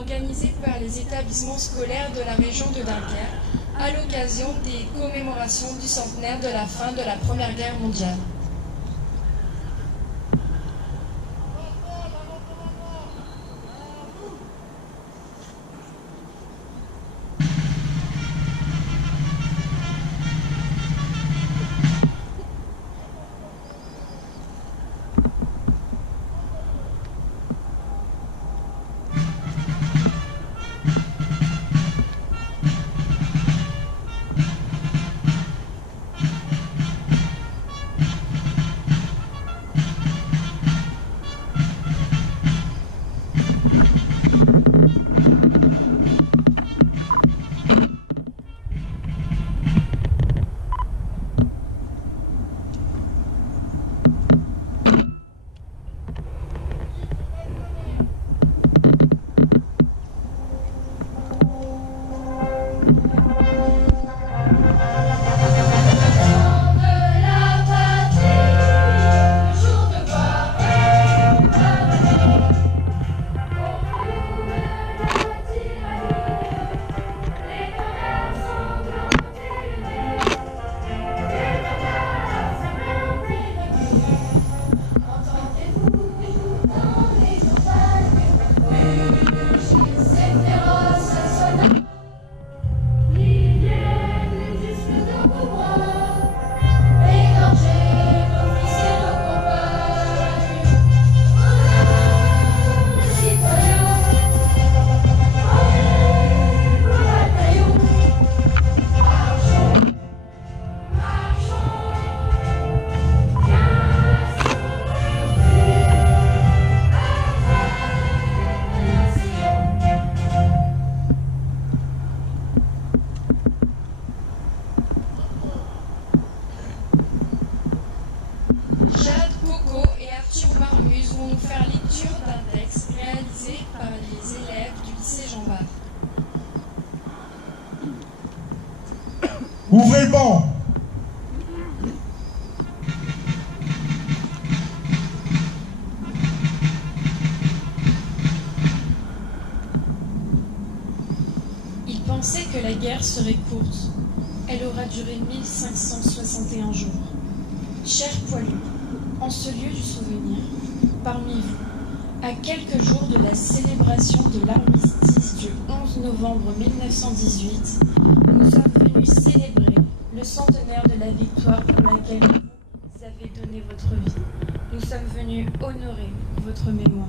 organisée par les établissements scolaires de la région de Dunkerque à l'occasion des commémorations du centenaire de la fin de la Première Guerre mondiale. Ouvrez le banc. Il pensait que la guerre serait courte. Elle aura duré 1561 jours. Chers poilus, en ce lieu du souvenir, parmi vous, à quelques jours de la célébration de l'armistice du 11 novembre 1918, nous sommes venus célébrer le centenaire de la victoire pour laquelle vous avez donné votre vie. Nous sommes venus honorer votre mémoire.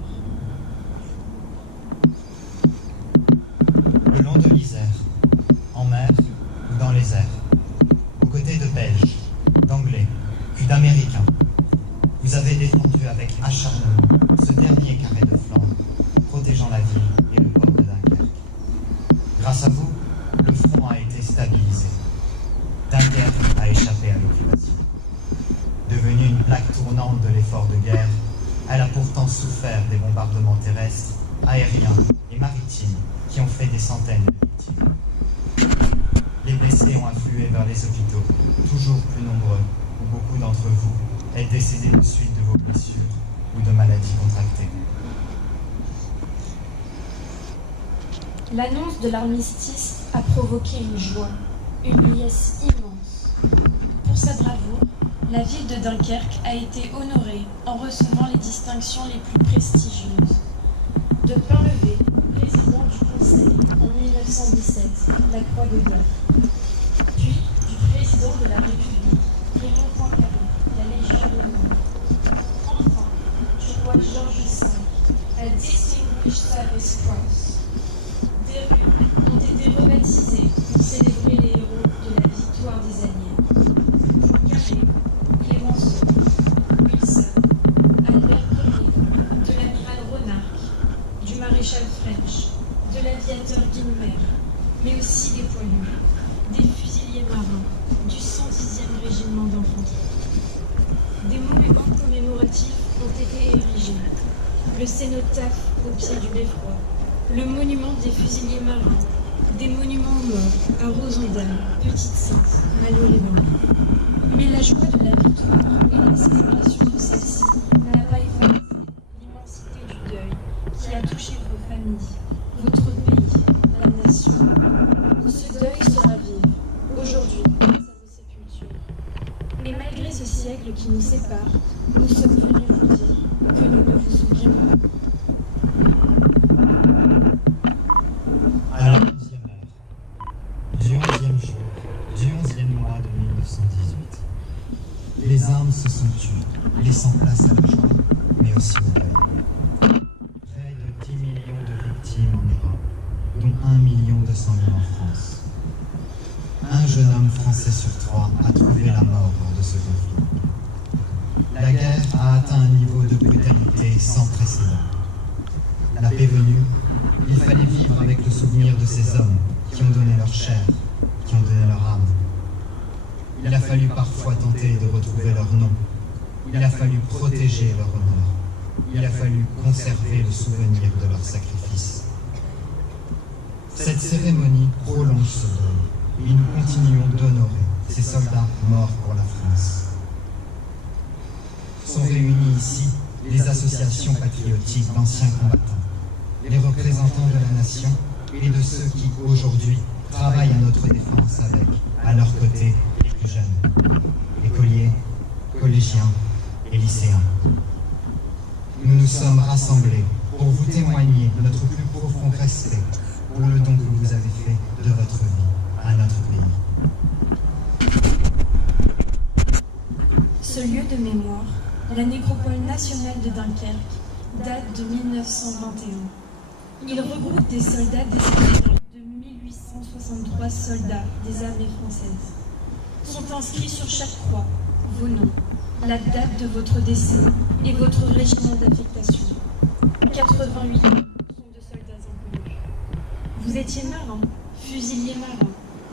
Le long de l'Isère, en mer ou dans les airs, aux côtés de Belges, d'Anglais, puis d'Américains, vous avez défendu avec acharnement ce dernier carré de Flandre, protégeant la ville et le port de Dunkerque. Grâce à vous, le front a été stabilisé. Dunkerque a échappé à l'occupation. Devenue une plaque tournante de l'effort de guerre, elle a pourtant souffert des bombardements terrestres, aériens et maritimes qui ont fait des centaines de victimes. Les blessés ont afflué vers les hôpitaux, toujours plus nombreux, où beaucoup d'entre vous êtes décédés de suite de vos blessures ou de maladies contractées. L'annonce de l'armistice a provoqué une joie, une liesse immense. Pour sa bravoure, la ville de Dunkerque a été honorée en recevant les distinctions les plus prestigieuses. De Painlevé, président du Conseil en 1917, la Croix de Guerre. Puis du président de la République, Raymond Poincaré, la Légion d'honneur. Enfin, du roi George V, la Distinguished Service Cross. Des rues ont été rebaptisées pour célébrer les héros de la victoire des Alliés. Poincaré, Clémenceau, Wilson, Albert Ier, de l'amiral Ronarc, du maréchal French, de l'aviateur Guilmer, mais aussi des poilus, des fusiliers marins, du 110e régiment d'infanterie. Des monuments commémoratifs ont été érigés. Le cénotaphe au pied du beffroi, le monument des fusiliers marins, des monuments morts à Rosendal, Petite-Sainte, Malo-les-Bains. Mais la joie de la victoire et la célébration de celle-ci n'a pas effacé l'immensité du deuil qui a touché vos familles, votre qui nous séparent, nous sommes venus vous dire que nous ne vous oublions pas. À la 11e heure, du 11e jour, du 11e mois de 1918, les armes se sont tues, laissant place à la joie, mais aussi au deuil. Près de 10 millions de victimes en Europe, dont 1 200 000 en France. Un jeune homme français sur 3 a trouvé la mort lors de ce conflit. La guerre a atteint un niveau de brutalité sans précédent. La paix venue, il fallait vivre avec le souvenir de ces hommes qui ont donné leur chair, qui ont donné leur âme. Il a fallu parfois tenter de retrouver leur nom. Il a fallu protéger leur honneur. Il a fallu conserver le souvenir de leur sacrifice. Cette cérémonie prolonge ce deuil et nous continuons d'honorer ces soldats morts pour la France. Sont réunis ici les associations patriotiques d'anciens combattants, les représentants de la nation et de ceux qui, aujourd'hui, travaillent à notre défense avec, à leur côté, les plus jeunes, écoliers, collégiens et lycéens. Nous nous sommes rassemblés pour vous témoigner notre plus profond respect pour le don que vous avez fait de votre vie à notre pays. Ce lieu de mémoire, la nécropole nationale de Dunkerque, date de 1921. Il regroupe des soldats décédés de 1863 soldats des armées françaises. Sont inscrits sur chaque croix vos noms, la date de votre décès et votre régiment d'affectation. 88 sont de soldats inconnus. Vous étiez marin, fusilier marin,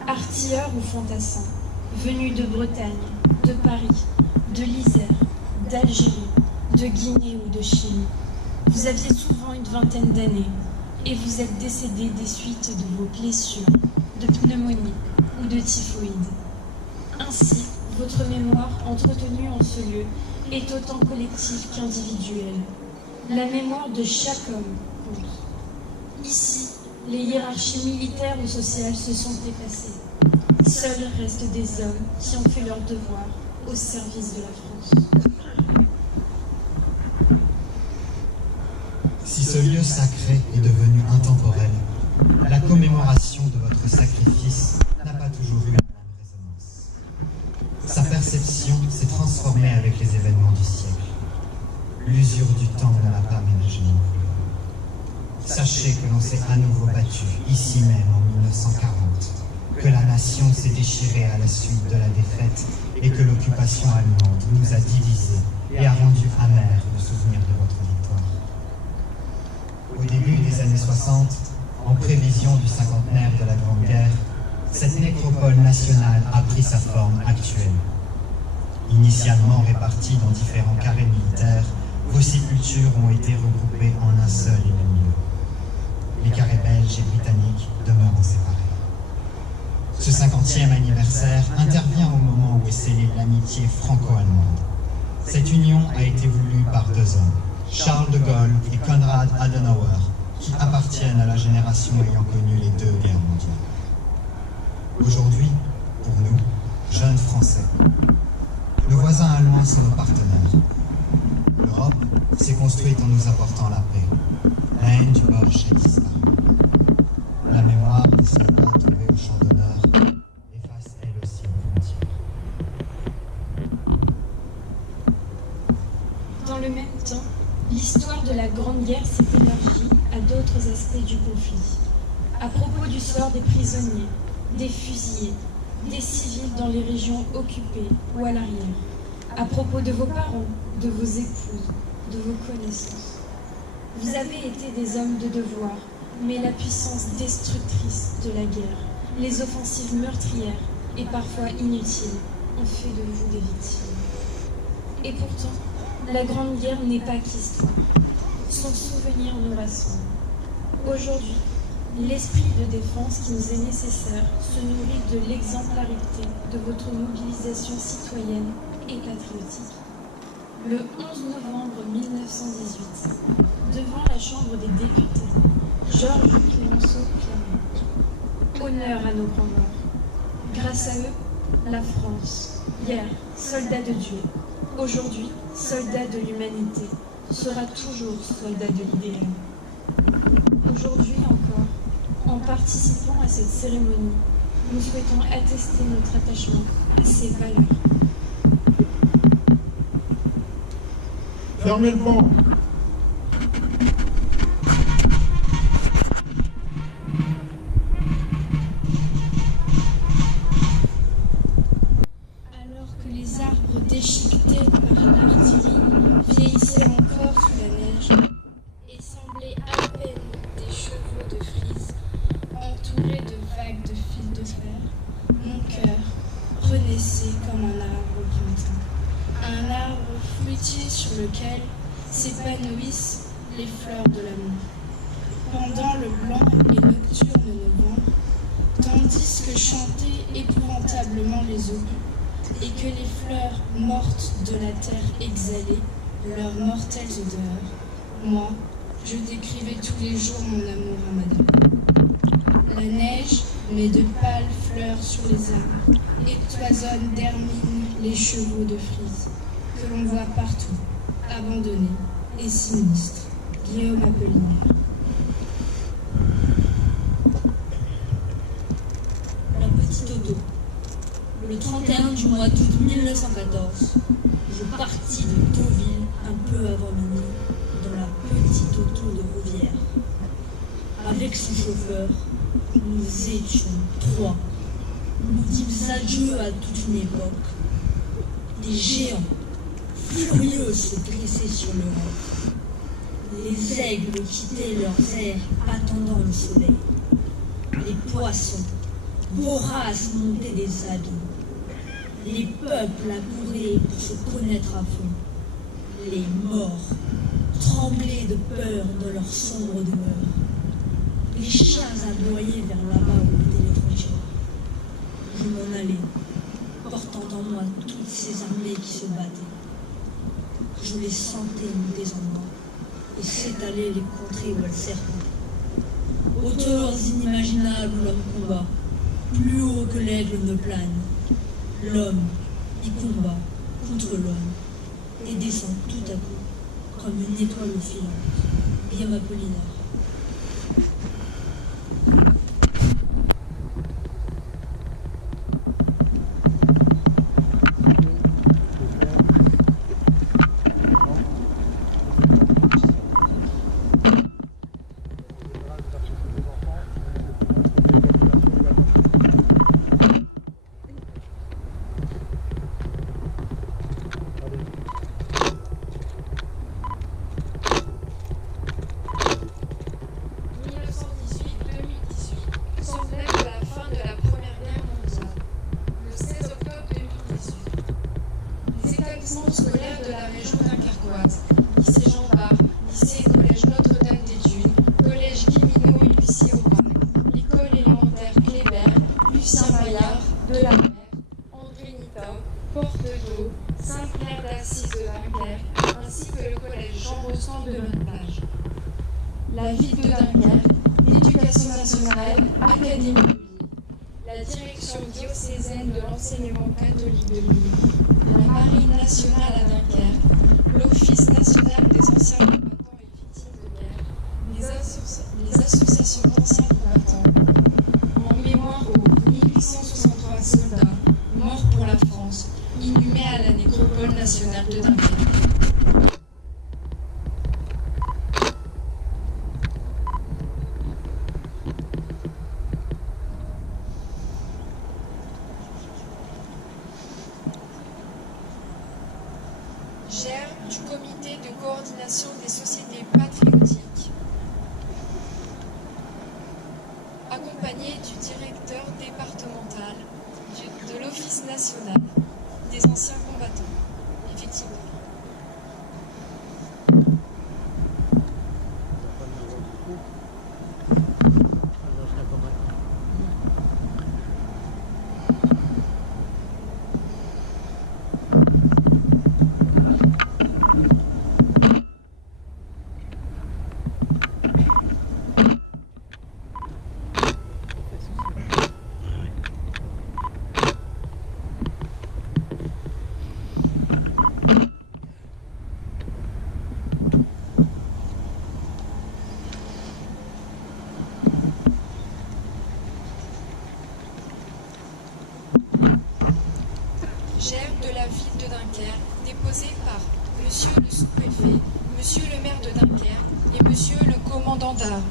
artilleur ou fantassin, venus de Bretagne, de Paris, de l'Isère, d'Algérie, de Guinée ou de Chine. Vous aviez souvent une vingtaine d'années et vous êtes décédés des suites de vos blessures, de pneumonie ou de typhoïde. Ainsi, votre mémoire entretenue en ce lieu est autant collective qu'individuelle. La mémoire de chaque homme compte. Ici, les hiérarchies militaires ou sociales se sont dépassées. Seuls restent des hommes qui ont fait leur devoir au service de la France. Si ce lieu sacré est devenu intemporel, la commémoration de votre sacrifice n'a pas toujours eu la même résonance. Sa perception s'est transformée avec les événements du siècle. L'usure du temps ne l'a pas ménagé non plus. Sachez que l'on s'est à nouveau battu, ici même en 1940, que la nation s'est déchirée à la suite de la défaite et que l'occupation allemande nous a divisés et a rendu amers le souvenir de votre victoire. Au début des années 60, en prévision du cinquantenaire de la Grande Guerre, cette nécropole nationale a pris sa forme actuelle. Initialement réparties dans différents carrés militaires, vos sépultures ont été regroupées en un seul et même lieu. Les carrés belges et britanniques demeurent séparés. Ce 50e anniversaire intervient au moment où est scellée l'amitié franco-allemande. Cette union a été voulue par deux hommes, Charles de Gaulle et Konrad Adenauer, qui appartiennent à la génération ayant connu les deux guerres mondiales. Aujourd'hui, pour nous, jeunes Français, nos voisins allemands sont nos partenaires. L'Europe s'est construite en nous apportant la paix. La haine du Boche est disparue. La mémoire des soldats tombés au champ d'honneur efface elle aussi nos frontières. Dans le même temps, l'histoire de la Grande Guerre s'est élargie à d'autres aspects du conflit. À propos du sort des prisonniers, des fusillés, des civils dans les régions occupées ou à l'arrière. À propos de vos parents, de vos épouses, de vos connaissances. Vous avez été des hommes de devoir, mais la puissance destructrice de la guerre, les offensives meurtrières et parfois inutiles ont fait de vous des victimes. Et pourtant, la Grande Guerre n'est pas qu'histoire. Son souvenir nous rassemble. Aujourd'hui, l'esprit de défense qui nous est nécessaire se nourrit de l'exemplarité de votre mobilisation citoyenne et patriotique. Le 11 novembre 1918, devant la Chambre des députés, Georges Clemenceau clamait « Honneur à nos grands morts. Grâce à eux, la France, hier, soldat de Dieu, Aujourd'hui, soldat de l'humanité, sera toujours soldat de l'idéal. Aujourd'hui encore, en participant à cette cérémonie, nous souhaitons attester notre attachement à ces valeurs. Fermez le banc. Alors que les arbres déchiquetés par l'artillerie vieillissaient encore sous la neige et semblaient à peine des chevaux de frise entourés de vagues de fils de fer, mon cœur renaissait comme un arbre lointain. Un arbre fruitier sur lequel s'épanouissent les fleurs de l'amour. Pendant le blanc et nocturne novembre, tandis que chantaient épouvantablement les aubes, et que les fleurs mortes de la terre exhalaient leurs mortelles odeurs, moi, je décrivais tous les jours mon amour à madame. La neige met de pâles fleurs sur les arbres et cloisonne d'hermine les chevaux de frise que l'on voit partout, abandonnés et sinistres. Guillaume Apollinaire. La petite auto. Le 31 du mois d'août 1914, je partis de Deauville un peu avant minuit dans la petite auto de Rouvière. Avec son chauffeur, nous étions 3. Nous dîmes adieu à toute une époque. Des géants furieux se dressaient sur l'Europe. Les aigles quittaient leurs airs attendant le soleil. Les poissons voraces montaient des abîmes. Les peuples accouraient pour se connaître à fond. Les morts tremblaient de peur dans leur sombre demeure. Les chiens aboyaient vers là-bas où étaient les frontières. Je m'en allais, portant en moi toutes ces armées qui se battaient. Je les sentais monter en moi et s'étaler les contrées où elles servaient. Hauteurs inimaginables où l'homme combat, plus haut que l'aigle ne plane. L'homme y combat contre l'homme et descend tout à coup comme une étoile filante. Guillaume Apollinaire. Scolaire de la région dunkerquoise, lycée Jean Bart, lycée et collège Notre-Dame des Dunes, collège Guilleminot et lycée Aubrac, l'école élémentaire Kléber, Lucien Maillard, de la Mer, André Nita, Porte d'Eau, Sainte-Claire d'Assise de Dunkerque, ainsi que le collège Jean Rostand de Montage. La ville de Dunkerque, l'éducation nationale, Académie de Lille, la direction diocésaine de l'enseignement catholique de Lille, la Marine nationale à Dunkerque, l'Office national des anciens combattants et victimes de guerre, les associations d'anciens combattants, en mémoire aux 1863 soldats morts pour la France, inhumés à la nécropole nationale de Dunkerque. Gère du comité de coordination des sociétés patriotiques, accompagné du directeur départemental de l'Office national des anciens combattants. Effectivement. Dunkerque, déposée par Monsieur le sous-préfet, Monsieur le maire de Dunkerque et Monsieur le commandant d'Arles.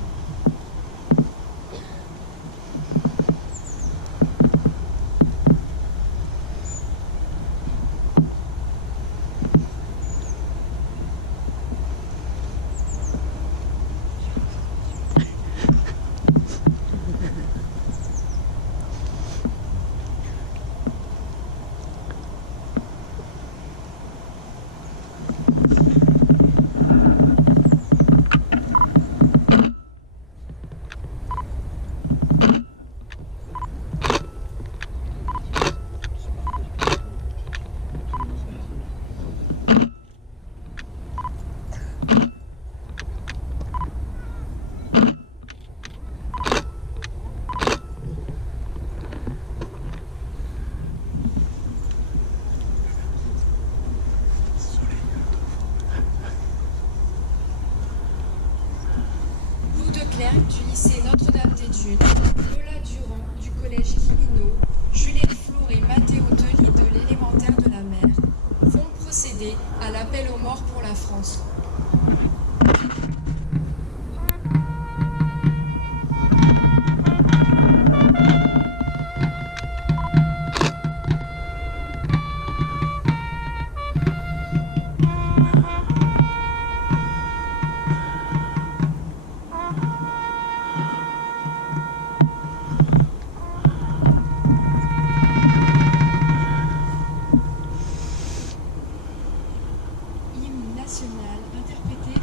Du lycée Notre-Dame-des-Dunes, Lola Durand du collège Guillemino, Juliette Flour et Mathéo Delis de l'élémentaire de la Mer vont procéder à l'appel aux morts pour la France. National interprété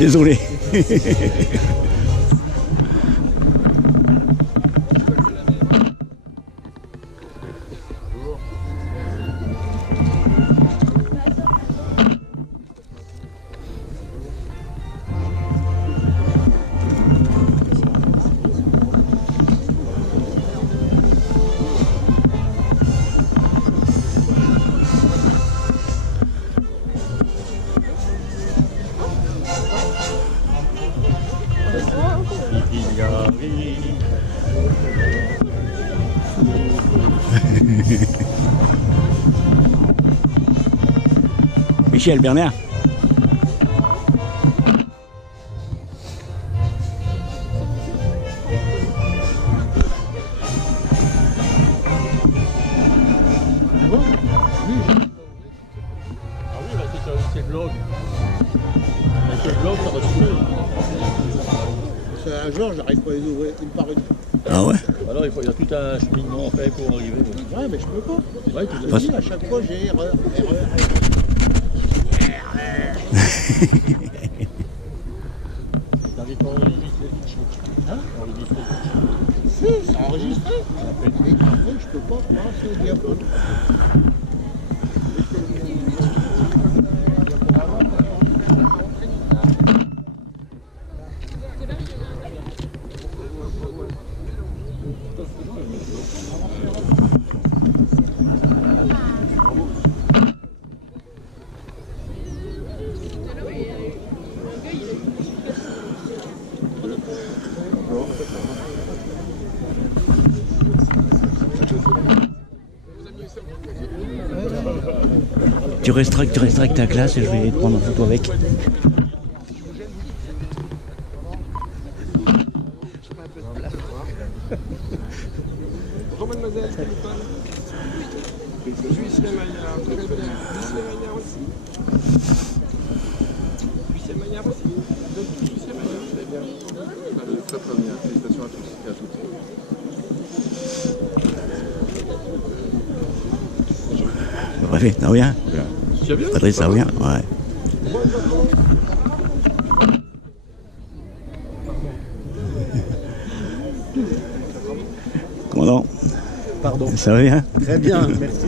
Désolé. Michel Bernard. Ah oui, là c'est le blog. Avec le blog, ça va super. C'est un genre, j'arrive pas à les ouvrir une par une. Ah ouais? Alors il y a tout un cheminement à faire pour arriver. Ouais, mais je peux pas. Ouais, tu l'as dit, à chaque fois j'ai erreur. T'arrives pas à enregistrer tout de suite. Hein? Enregistrer tout de suite. Si, c'est enregistré. Mais après, je peux pas. Ah, c'est le diable. Tu resteras avec ta classe et je vais te prendre en photo avec. Bonjour mademoiselle, téléphone. Lucien Maillard, très bien. Lucien Maillard aussi. Lucien Maillard aussi. Lucien Maillard, très bien. Très très bien, félicitations à tous et à toutes. Bref, ça revient. Tu vas bien? Patrice, ça revient. Ouais. Commandant. Pardon. Ça va bien? Très bien, merci.